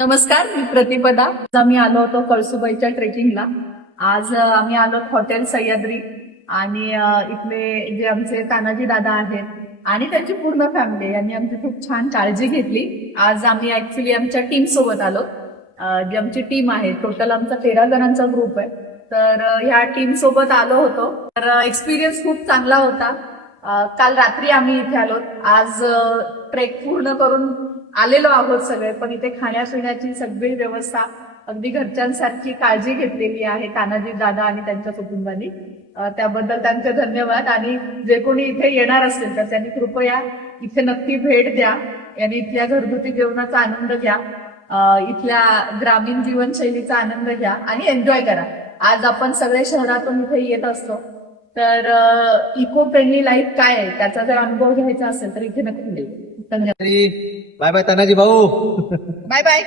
नमस्कार, मी प्रतिपदा. आज आम्ही आलो होतो कळसुबाईच्या ट्रेकिंगला. आज आम्ही आलो हॉटेल सह्याद्री आणि इथले जे आमचे तानाजी दादा आहेत आणि त्यांची पूर्ण फॅमिली यांनी आमची खूप छान काळजी घेतली. आज आम्ही ऍक्च्युली आमच्या टीम सोबत आलो. जी आमची टीम आहे, टोटल आमचा 13 जणांचा ग्रुप आहे. तर ह्या टीम सोबत आलो होतो. तर एक्सपिरियन्स खूप चांगला होता. काल रात्री आम्ही इथे आलो. आज ट्रेक पूर्ण करून आलेलो आहोत सगळे, पण इथे खाण्यापिण्याची सगळी व्यवस्था अगदी घरच्यांसारखी काळजी घेतलेली आहे तानाजी दादा आणि त्यांच्या कुटुंबाने. त्याबद्दल त्यांचे धन्यवाद. आणि जे कोणी इथे येणार असेल तर त्यांनी कृपया इथे नक्की भेट द्या आणि इथल्या घरगुती जेवणाचा आनंद घ्या, इथल्या ग्रामीण जीवनशैलीचा आनंद घ्या आणि एन्जॉय करा. आज आपण सगळे शहरातून इथे येत असतो, तर इको फ्रेंडली लाईफ काय आहे त्याचा जर अनुभव घ्यायचा असेल तर इथे नक्की येईल. धन्यवाद. बाय बाय तानाजी भाऊ. Bye bye.